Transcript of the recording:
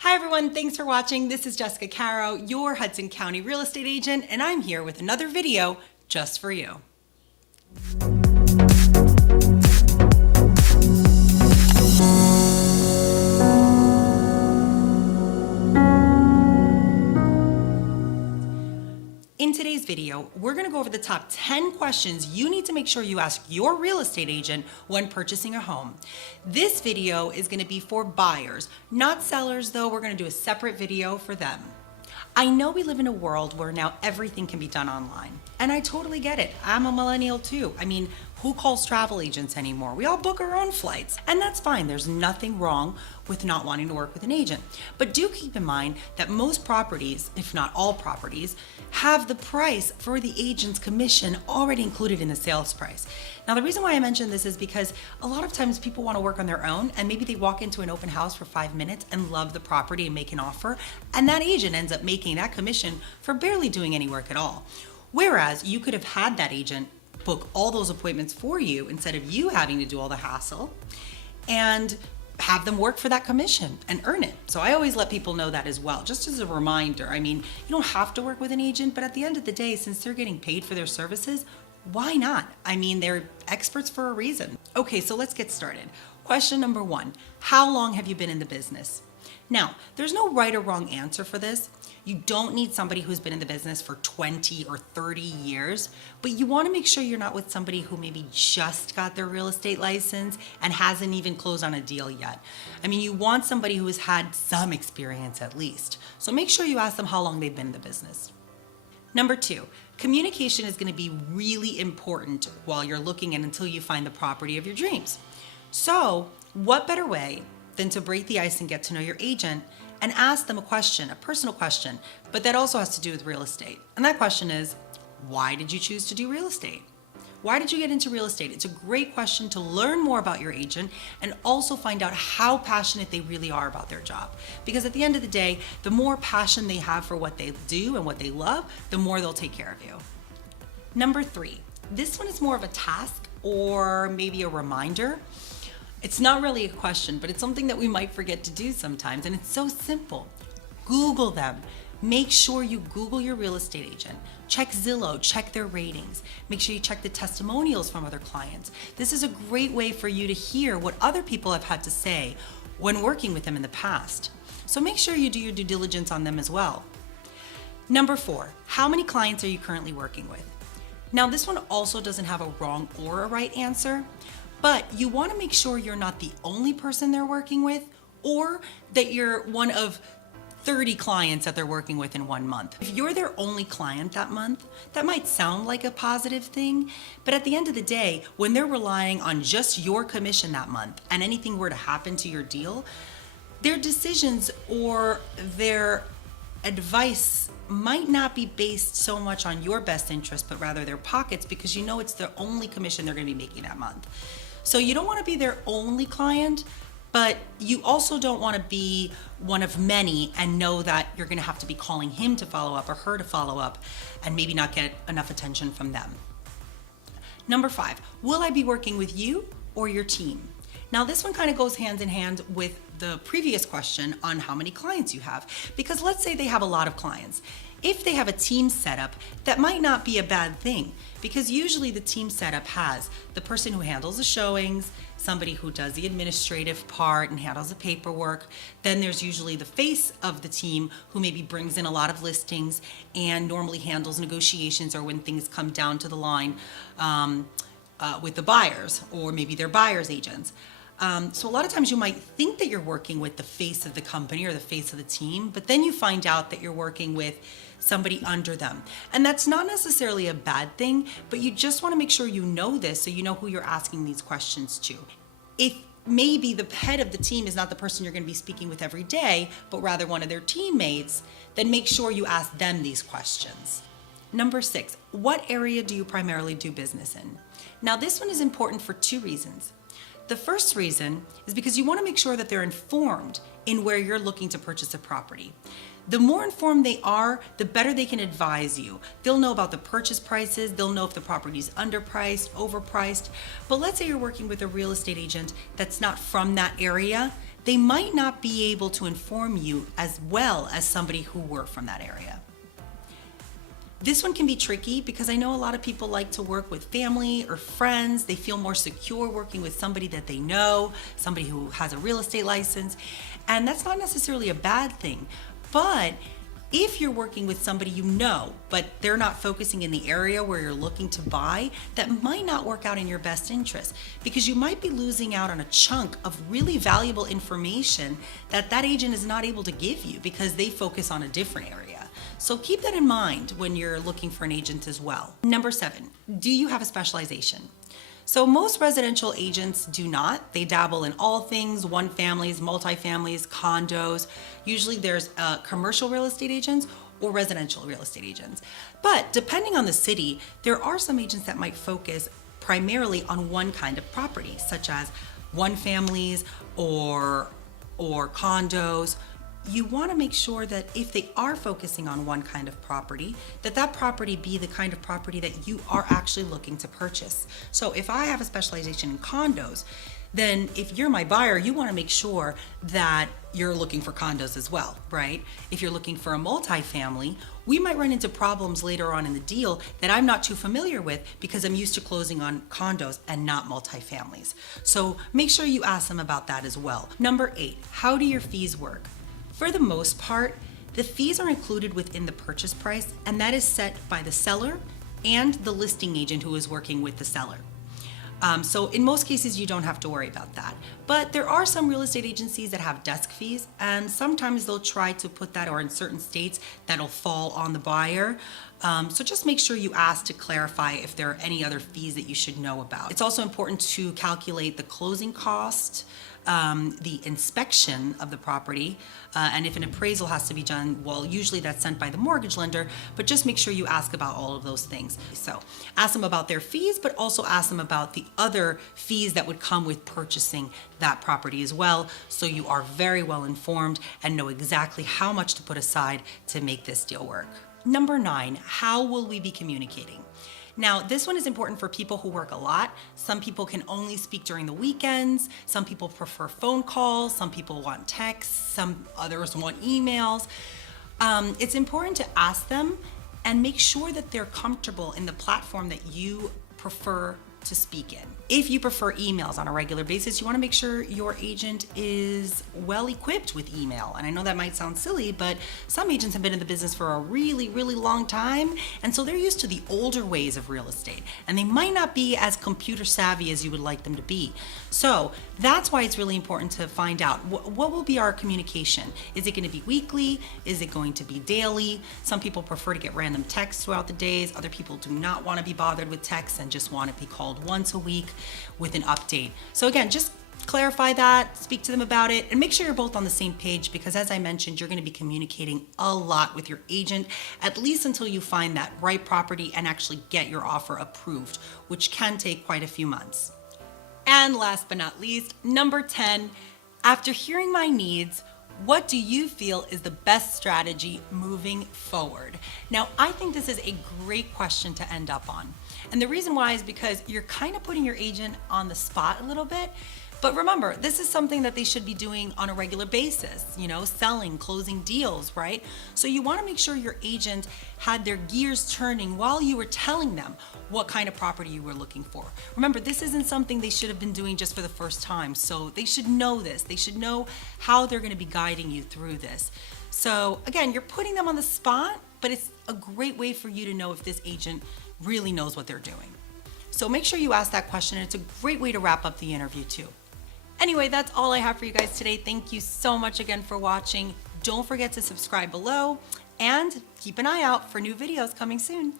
Hi everyone, thanks for watching. This is Jessica Caro, your Hudson County real estate agent, and I'm here with another video just for you. In today's video, we're going to go over the top 10 questions you need to make sure you ask your real estate agent when purchasing a home. This video is going to be for buyers, not sellers though. We're going to do a separate video for them. I know we live in a world where now everything can be done online, and I totally get it. I'm a millennial too. I mean, who calls travel agents anymore? We all book our own flights, and that's fine. There's nothing wrong with not wanting to work with an agent. But do keep in mind that most properties, if not all properties, have the price for the agent's commission already included in the sales price. Now, the reason why I mention this is because a lot of times people want to work on their own, and maybe they walk into an open house for 5 minutes and love the property and make an offer, and that agent ends up making that commission for barely doing any work at all. Whereas you could have had that agent book all those appointments for you instead of you having to do all the hassle and have them work for that commission and earn it. So I always let people know that as well, just as a reminder. I mean, you don't have to work with an agent, but at the end of the day, since they're getting paid for their services, why not? I mean, they're experts for a reason. Okay, so let's get started. Question number 1, how long have you been in the business? Now, there's no right or wrong answer for this. You don't need somebody who's been in the business for 20 or 30 years, but you want to make sure you're not with somebody who maybe just got their real estate license and hasn't even closed on a deal yet. I mean, you want somebody who has had some experience at least. So make sure you ask them how long they've been in the business. Number 2, communication is going to be really important while you're looking and until you find the property of your dreams. So what better way than to break the ice and get to know your agent and ask them a question, a personal question, but that also has to do with real estate. And that question is, why did you choose to do real estate? Why did you get into real estate? It's a great question to learn more about your agent and also find out how passionate they really are about their job. Because at the end of the day, the more passion they have for what they do and what they love, the more they'll take care of you. Number 3, this one is more of a task or maybe a reminder. It's not really a question, but it's something that we might forget to do sometimes, and it's so simple. Google them. Make sure you Google your real estate agent. Check Zillow, check their ratings. Make sure you check the testimonials from other clients. This is a great way for you to hear what other people have had to say when working with them in the past. So make sure you do your due diligence on them as well. Number 4, how many clients are you currently working with? Now, this one also doesn't have a wrong or a right answer, but you want to make sure you're not the only person they're working with, or that you're one of 30 clients that they're working with in 1 month. If you're their only client that month, that might sound like a positive thing, but at the end of the day, when they're relying on just your commission that month and anything were to happen to your deal, their decisions or their advice might not be based so much on your best interest, but rather their pockets, because you know it's the only commission they're going to be making that month. So you don't want to be their only client, but you also don't want to be one of many and know that you're going to have to be calling him to follow up or her to follow up and maybe not get enough attention from them. Number 5, will I be working with you or your team? Now, this one kind of goes hand in hand with the previous question on how many clients you have, because let's say they have a lot of clients. If they have a team setup, that might not be a bad thing, because usually the team setup has the person who handles the showings, somebody who does the administrative part and handles the paperwork. Then there's usually the face of the team who maybe brings in a lot of listings and normally handles negotiations or when things come down to the line with the buyers, or maybe they're buyers agents. So a lot of times you might think that you're working with the face of the company or the face of the team, but then you find out that you're working with somebody under them. And that's not necessarily a bad thing, but you just want to make sure you know this so you know who you're asking these questions to. If maybe the head of the team is not the person you're going to be speaking with every day, but rather one of their teammates, then make sure you ask them these questions. Number 6, what area do you primarily do business in? Now, this one is important for 2 reasons. The first reason is because you want to make sure that they're informed in where you're looking to purchase a property. The more informed they are, the better they can advise you. They'll know about the purchase prices, they'll know if the property's underpriced, overpriced. But let's say you're working with a real estate agent that's not from that area, they might not be able to inform you as well as somebody who worked from that area. This one can be tricky because I know a lot of people like to work with family or friends. They feel more secure working with somebody that they know, somebody who has a real estate license, and that's not necessarily a bad thing. But if you're working with somebody you know, but they're not focusing in the area where you're looking to buy, that might not work out in your best interest, because you might be losing out on a chunk of really valuable information that that agent is not able to give you because they focus on a different area. So keep that in mind when you're looking for an agent as well. Number 7, do you have a specialization? So most residential agents do not. They dabble in all things, one families, multifamilies, condos. Usually there's commercial real estate agents or residential real estate agents. But depending on the city, there are some agents that might focus primarily on one kind of property, such as one families or condos. You want to make sure that if they are focusing on one kind of property, that property be the kind of property that you are actually looking to purchase. So if I have a specialization in condos, then if you're my buyer, you want to make sure that you're looking for condos as well, right? If you're looking for a multifamily, we might run into problems later on in the deal that I'm not too familiar with because I'm used to closing on condos and not multifamilies. So make sure you ask them about that as well. Number 8, how do your fees work? For the most part, the fees are included within the purchase price, and that is set by the seller and the listing agent who is working with the seller. So in most cases, you don't have to worry about that. But there are some real estate agencies that have desk fees, and sometimes they'll try to put that, or in certain states, that'll fall on the buyer. So just make sure you ask to clarify if there are any other fees that you should know about. It's also important to calculate the closing cost, the inspection of the property, and if an appraisal has to be done, well, usually that's sent by the mortgage lender, but just make sure you ask about all of those things. So ask them about their fees, but also ask them about the other fees that would come with purchasing that property as well, so you are very well informed and know exactly how much to put aside to make this deal work. Number 9, how will we be communicating? Now, this one is important for people who work a lot. Some people can only speak during the weekends. Some people prefer phone calls. Some people want texts. Some others want emails. It's important to ask them and make sure that they're comfortable in the platform that you prefer to speak in. If you prefer emails on a regular basis, you want to make sure your agent is well equipped with email. And I know that might sound silly, but some agents have been in the business for a really, really long time. And so they're used to the older ways of real estate. And they might not be as computer savvy as you would like them to be. So that's why it's really important to find out what will be our communication. Is it going to be weekly? Is it going to be daily? Some people prefer to get random texts throughout the days. Other people do not want to be bothered with texts and just want to be called once a week with an update. So again, just clarify that, speak to them about it, and make sure you're both on the same page, because as I mentioned, you're going to be communicating a lot with your agent, at least until you find that right property and actually get your offer approved, which can take quite a few months. And last but not least, number 10, after hearing my needs, what do you feel is the best strategy moving forward? Now, I think this is a great question to end up on. And the reason why is because you're kind of putting your agent on the spot a little bit. But remember, this is something that they should be doing on a regular basis, selling, closing deals, right? So you want to make sure your agent had their gears turning while you were telling them what kind of property you were looking for. Remember, this isn't something they should have been doing just for the first time. So they should know this. They should know how they're going to be guiding you through this. So again, you're putting them on the spot, but it's a great way for you to know if this agent really knows what they're doing. So make sure you ask that question, and it's a great way to wrap up the interview too. Anyway, that's all I have for you guys today. Thank you so much again for watching. Don't forget to subscribe below and keep an eye out for new videos coming soon.